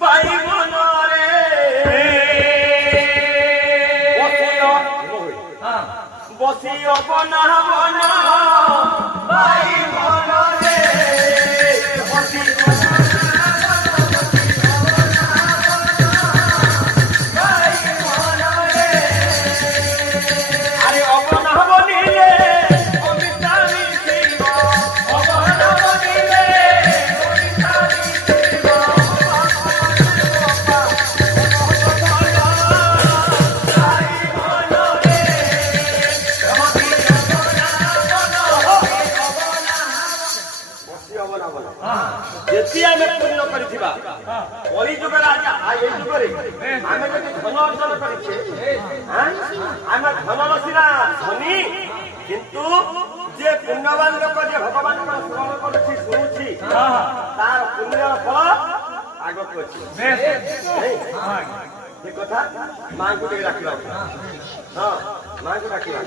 ভাই মনরে বসিও বনা বনা ভাই মনরে আরে অবনা বনিলে অমিতামি ছিল অবনা বনিলে অমিতামি ছিল যেতি আমি পূর্ণ করিଥିବା কলি যুগের রাজা এই যুগরে আমি যদি ধন অর্জন করিছে আমি ধনর সিনা ধনী কিন্তু যে পুণ্যবান লোক যে ভগবানଙ୍କ স্মরণ କରୁଛି শুনুছি তার পুণ্যর ফল আগକୁ ଅଛି এই কথা মাଙ୍କୁ ଟିକେ ডাকিবা ହଁ ମାଙ୍କୁ ଡାକିବା